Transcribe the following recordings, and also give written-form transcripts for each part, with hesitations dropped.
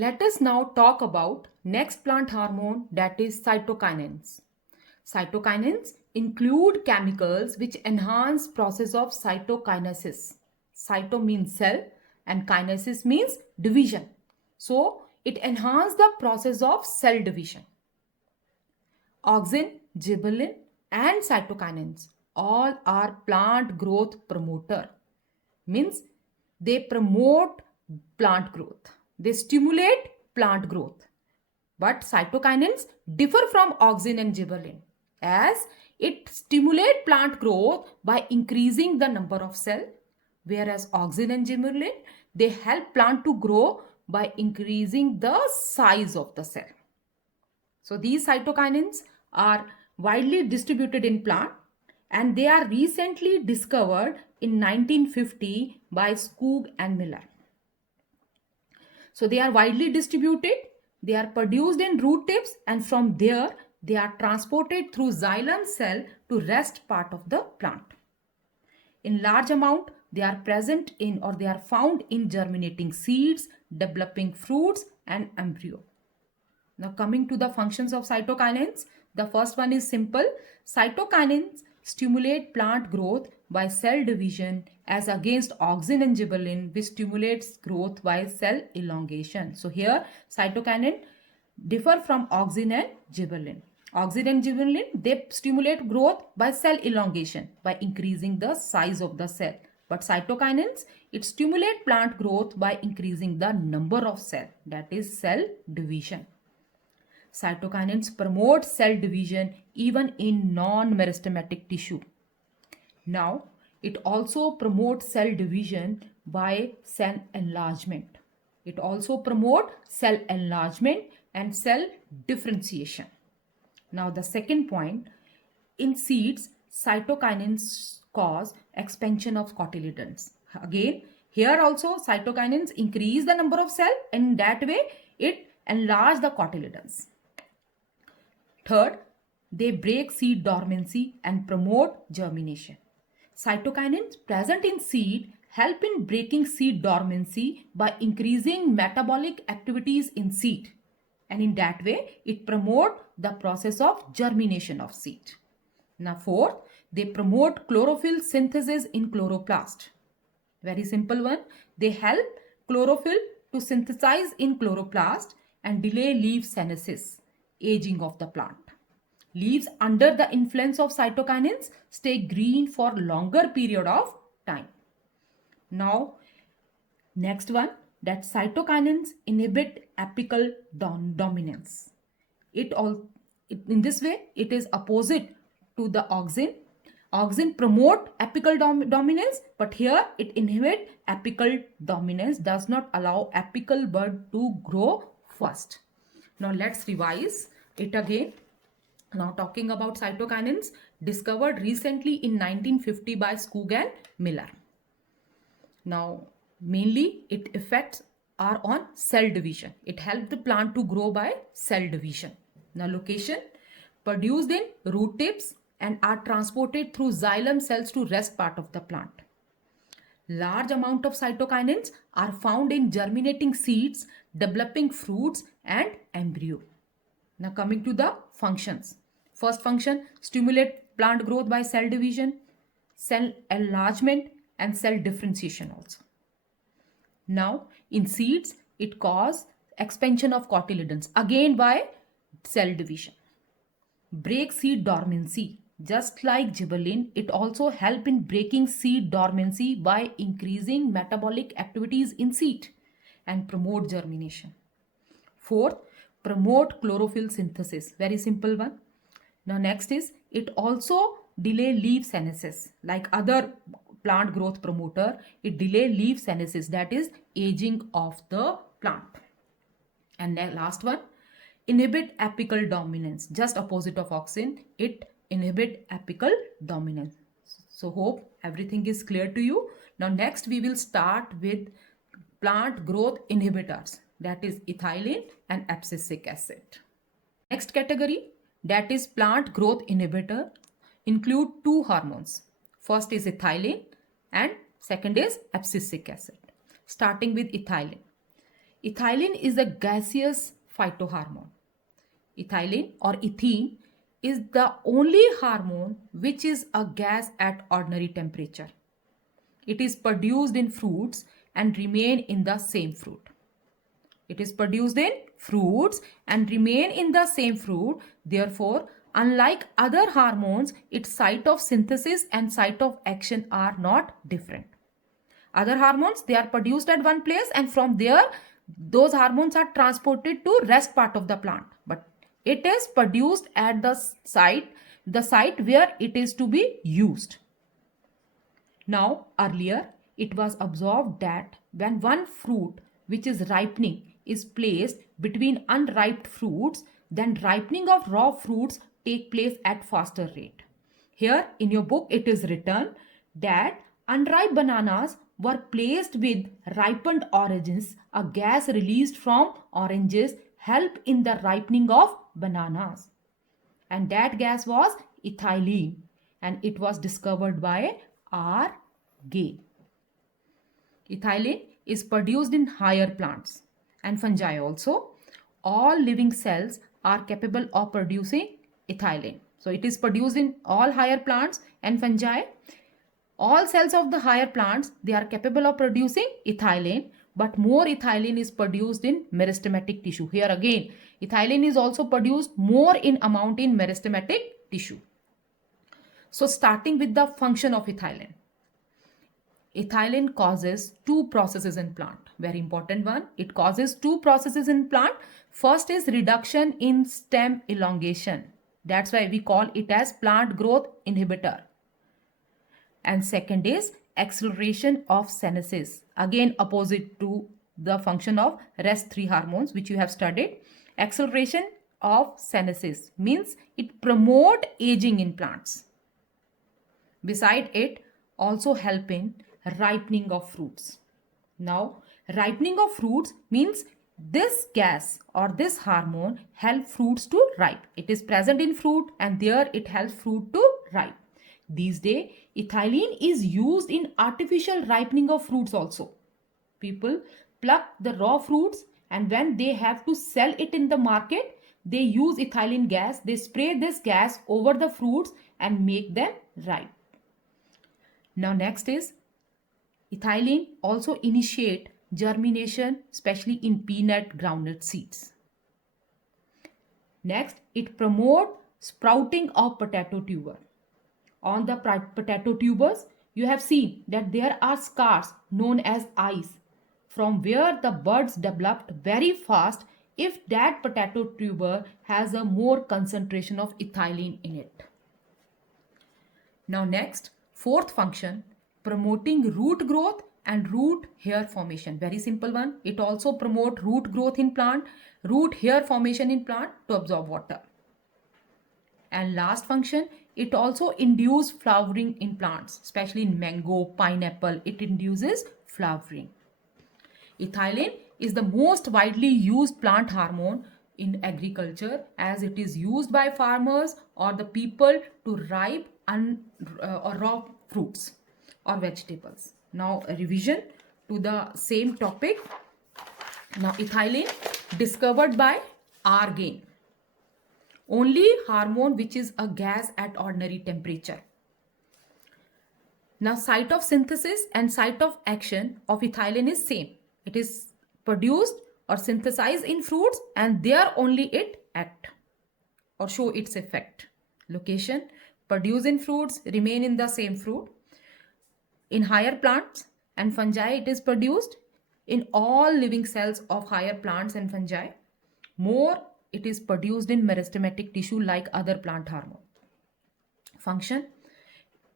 Let us now talk about next plant hormone, that is cytokinins. Cytokinins include chemicals which enhance process of cytokinesis. Cyto means cell and kinesis means division. So it enhances the process of cell division. Auxin, gibberellin and cytokinins all are plant growth promoter. Means they promote plant growth. They stimulate plant growth. But cytokinins differ from auxin and gibberellin as it stimulate plant growth by increasing the number of cell, whereas auxin and gibberellin they help plant to grow by increasing the size of the cell. So these cytokinins are widely distributed in plant and they are recently discovered in 1950 by Skoog and Miller. So they are widely distributed, they are produced in root tips and from there they are transported through xylem cell to rest part of the plant. In large amount, they are present in or they are found in germinating seeds, developing fruits and embryo. Now coming to the functions of cytokinins, the first one is simple. Cytokinins stimulate plant growth by cell division as against auxin and gibberellin which stimulates growth by cell elongation. So here cytokinin differ from auxin and gibberellin. Auxin and gibberellin they stimulate growth by cell elongation by increasing the size of the cell. But cytokinins it stimulate plant growth by increasing the number of cell, that is cell division. Cytokinins promote cell division even in non-meristematic tissue. Now, it also promotes cell division by cell enlargement. It also promotes cell enlargement and cell differentiation. Now, the second point, in seeds, cytokinins cause expansion of cotyledons. Again, here also cytokinins increase the number of cells and in that way it enlarge the cotyledons. Third, they break seed dormancy and promote germination. Cytokinins present in seed help in breaking seed dormancy by increasing metabolic activities in seed. And in that way, it promotes the process of germination of seed. Now fourth, they promote chlorophyll synthesis in chloroplast. Very simple one. They help chlorophyll to synthesize in chloroplast and delay leaf senescence, aging of the plant. Leaves under the influence of cytokinins stay green for longer period of time. Now, next one, that cytokinins inhibit apical dominance. In this way, it is opposite to the auxin. Auxin promote apical dominance, but here it inhibit apical dominance, does not allow apical bud to grow first. Now let's revise it again. Now talking about cytokinins discovered recently in 1950 by Skoog and Miller. Now mainly it effects are on cell division. It helps the plant to grow by cell division. Now location, produced in root tips and are transported through xylem cells to rest part of the plant. Large amount of cytokinins are found in germinating seeds, developing fruits and embryo. Now coming to the functions. First function, stimulate plant growth by cell division, cell enlargement and cell differentiation also. Now in seeds, it causes expansion of cotyledons again by cell division. Break seed dormancy. Just like gibberellin, it also helps in breaking seed dormancy by increasing metabolic activities in seed and promote germination. Fourth, promote chlorophyll synthesis. Very simple one. Now next is it also delay leaf senescence. Like other plant growth promoter, it delay leaf senescence, that is aging of the plant. And the last one, inhibit apical dominance. Just opposite of auxin, it inhibit apical dominance. So hope everything is clear to you. Now next we will start with plant growth inhibitors, that is ethylene and abscisic acid. Next category, that is plant growth inhibitor, include two hormones. First is ethylene and second is abscisic acid. Starting with ethylene. Ethylene is a gaseous phytohormone. Ethylene or ethene is the only hormone which is a gas at ordinary temperature. It is produced in fruits and remain in the same fruit. It is produced in fruits and remain in the same fruit. Therefore, unlike other hormones, its site of synthesis and site of action are not different. Other hormones, they are produced at one place and from there those hormones are transported to rest part of the plant. But it is produced at the site where it is to be used. Now, earlier, it was observed that when one fruit which is ripening is placed between unripe fruits, then ripening of raw fruits take place at faster rate. Here in your book, it is written that unripe bananas were placed with ripened oranges. A gas released from oranges help in the ripening of bananas. And that gas was ethylene, and it was discovered by R. Gay. Ethylene is produced in higher plants and fungi also. All living cells are capable of producing ethylene. So it is produced in all higher plants and fungi. All cells of the higher plants, they are capable of producing ethylene, but more ethylene is produced in meristematic tissue. Here again, ethylene is also produced more in amount in meristematic tissue. So starting with the function of ethylene. Ethylene causes two processes in plant. Very important one. It causes two processes in plant. First is reduction in stem elongation. That's why we call it as plant growth inhibitor. And second is acceleration of senescence. Again, opposite to the function of rest 3 hormones which you have studied. Acceleration of senescence means it promote aging in plants. Beside it, also help in ripening of fruits. Now, ripening of fruits means this gas or this hormone help fruits to ripe. It is present in fruit and there it helps fruit to ripe. These days, ethylene is used in artificial ripening of fruits also. People pluck the raw fruits and when they have to sell it in the market, they use ethylene gas. They spray this gas over the fruits and make them ripe. Now next is ethylene also initiate germination, especially in peanut groundnut seeds. Next, it promote sprouting of potato tuber. On the potato tubers, you have seen that there are scars known as eyes from where the buds developed very fast if that potato tuber has a more concentration of ethylene in it. Now next, fourth function, promoting root growth and root hair formation. Very simple one. It also promote root growth in plant, root hair formation in plant to absorb water. And last function, it also induces flowering in plants, especially in mango, pineapple. It induces flowering. Ethylene is the most widely used plant hormone in agriculture as it is used by farmers or the people to ripe or raw fruits or vegetables. Now a revision to the same topic. Now ethylene discovered by R. Gay. Only hormone which is a gas at ordinary temperature. Now site of synthesis and site of action of ethylene is same. It is produced or synthesized in fruits and there only it act or show its effect. Location, produce in fruits, remain in the same fruit. In higher plants and fungi, it is produced in all living cells of higher plants and fungi. More, it is produced in meristematic tissue like other plant hormone. Function,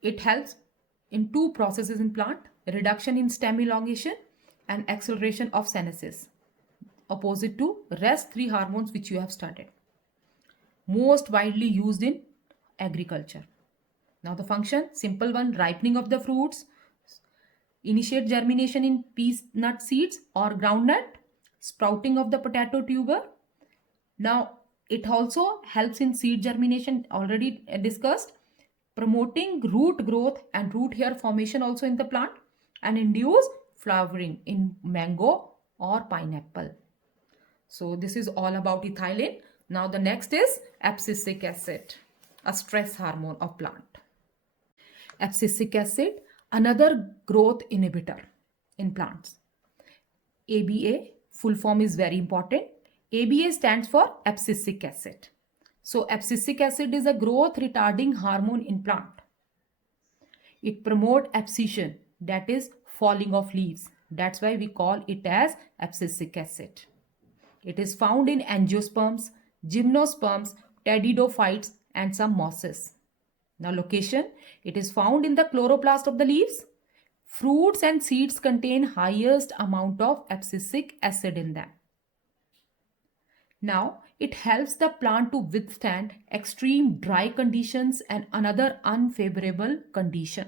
it helps in two processes in plant, reduction in stem elongation and acceleration of senescence, opposite to rest 3 hormones which you have studied. Most widely used in agriculture. Now the function, simple one, ripening of the fruits, initiate germination in peanut seeds or groundnut, sprouting of the potato tuber. Now it also helps in seed germination, already discussed, promoting root growth and root hair formation also in the plant, and induce flowering in mango, or pineapple. So this is all about ethylene. Now the next is abscisic acid, a stress hormone of plant. Abscisic acid, another growth inhibitor in plants. ABA, full form is very important. ABA stands for abscisic acid. So abscisic acid is a growth retarding hormone in plant. It promotes abscission, that is falling of leaves. That's why we call it as abscisic acid. It is found in angiosperms, gymnosperms, pteridophytes, and some mosses. Now location, it is found in the chloroplast of the leaves. Fruits and seeds contain highest amount of abscisic acid in them. Now, it helps the plant to withstand extreme dry conditions and another unfavorable condition.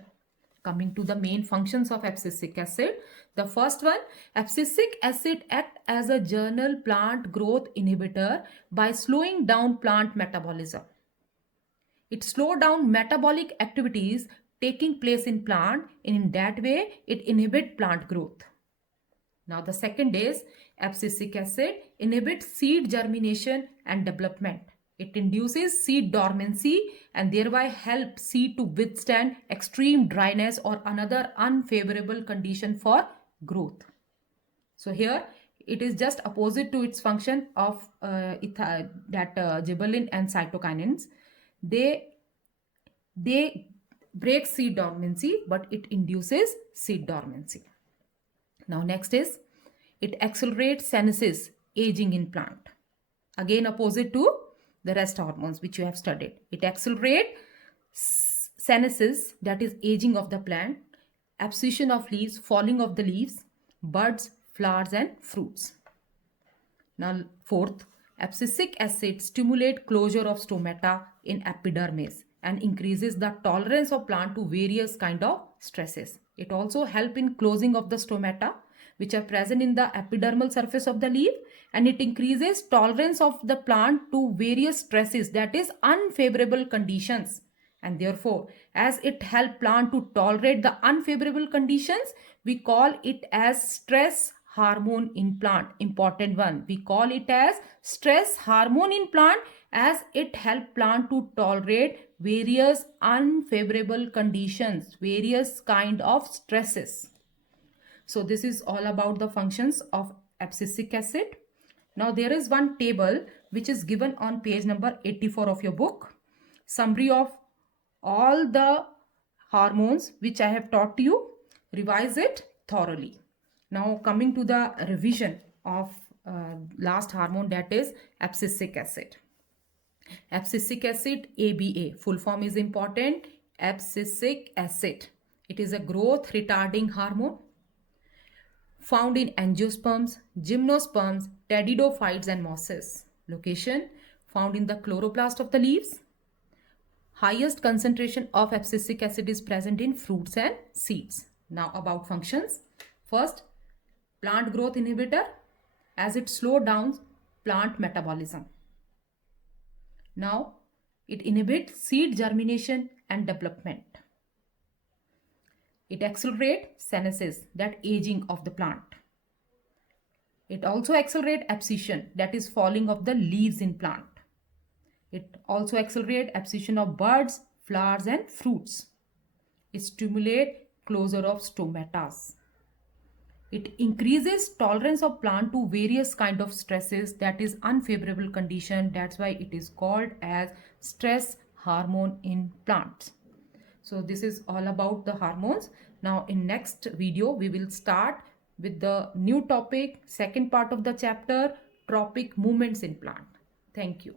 Coming to the main functions of abscisic acid. The first one, abscisic acid acts as a general plant growth inhibitor by slowing down plant metabolism. It slows down metabolic activities taking place in plant, and in that way it inhibits plant growth. Now the second is abscisic acid inhibits seed germination and development. It induces seed dormancy and thereby helps seed to withstand extreme dryness or another unfavorable condition for growth. So here it is just opposite to its function of gibberellin and cytokinins. They break seed dormancy, but it induces seed dormancy. Now next is it accelerates senescence, aging in plant. Again opposite to the rest hormones which you have studied. It accelerates senescence, that is aging of the plant, abscission of leaves, falling of the leaves, buds, flowers and fruits. Now fourth, abscisic acid stimulates closure of stomata in epidermis and increases the tolerance of plant to various kind of stresses. It also helps in closing of the stomata which are present in the epidermal surface of the leaf, and it increases tolerance of the plant to various stresses, that is unfavorable conditions. And therefore, as it helps plant to tolerate the unfavorable conditions, we call it as stress hormone in plant. Important one, we call it as stress hormone in plant as it helps plant to tolerate various unfavorable conditions, various kind of stresses. So this is all about the functions of abscisic acid. Now there is one table which is given on page number 84 of your book. Summary of all the hormones which I have taught to you. Revise it thoroughly. Now coming to the revision of last hormone, that is abscisic acid. Abscisic acid, ABA, full form is important. Abscisic acid. It is a growth retarding hormone found in angiosperms, gymnosperms, pteridophytes and mosses. Location, found in the chloroplast of the leaves. Highest concentration of abscisic acid is present in fruits and seeds. Now about functions. First, plant growth inhibitor as it slows down plant metabolism. Now, it inhibits seed germination and development. It accelerates senescence, that aging of the plant. It also accelerates abscission, that is falling of the leaves in plant. It also accelerates abscission of buds, flowers and fruits. It stimulates closure of stomatas. It increases tolerance of plant to various kind of stresses, that is unfavorable condition. That's why it is called as stress hormone in plants. So this is all about the hormones. Now in next video we will start with the new topic, second part of the chapter, trophic movements in plant. Thank you.